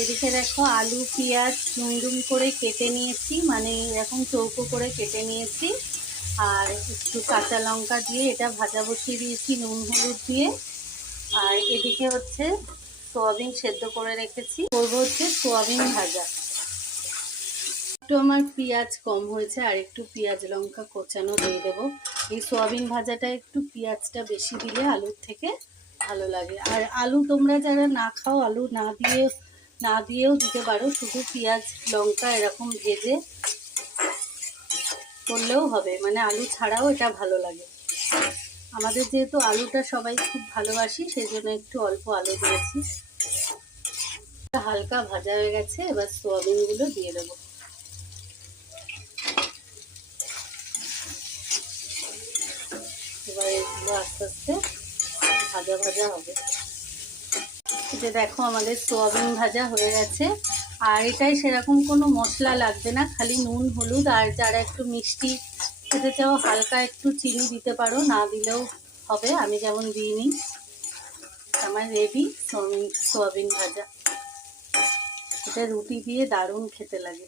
এদিকে দেখো আলু পেঁয়াজ ডুম করে কেটে নিয়েছি, মানে এরকম চৌকো করে কেটে নিয়েছি। আর একটু কাঁচা লঙ্কা দিয়ে এটা ভাজা বসিয়ে দিয়েছি নুন হলুদ দিয়ে। আর এদিকে হচ্ছে সোয়াবিন সেদ্ধ করে রেখেছি, করবো হচ্ছে সোয়াবিন ভাজা। একটু আমার পেঁয়াজ কম হয়েছে, আর একটু পেঁয়াজ লঙ্কা কোচানো দিয়ে দেবো। এই সোয়াবিন ভাজাটা একটু পেঁয়াজটা বেশি দিলে আলুর থেকে ভালো লাগে। আর আলু তোমরা যারা না খাও আলু না দিয়েও দিতে পারো, শুধু পেঁয়াজ লঙ্কা এরকম ভেজে করলেও হবে, মানে আলু ছাড়াও এটা ভালো লাগে। আমাদের যেহেতু আলুটা সবাই খুব ভালোবাসি, সেই জন্য একটু অল্প আলু দিয়েছি। হালকা ভাজা হয়ে গেছে, এবার সোয়াবিনগুলো দিয়ে দেবো। এবার এগুলো আস্তে আস্তে ভাজা ভাজা হবে। এটা দেখো আমাদের সোয়াবিন ভাজা হয়ে গেছে। আর এটাই সেরকম কোনো মশলা লাগবে না, খালি নুন হলুদ, আর যারা একটু মিষ্টি খেতে চাও হালকা একটু চিনি দিতে পারো, না দিলেও হবে, আমি যেমন দিইনি। আমার রেডি সোয়াবিন ভাজা। এটা রুটি দিয়ে দারুণ খেতে লাগে।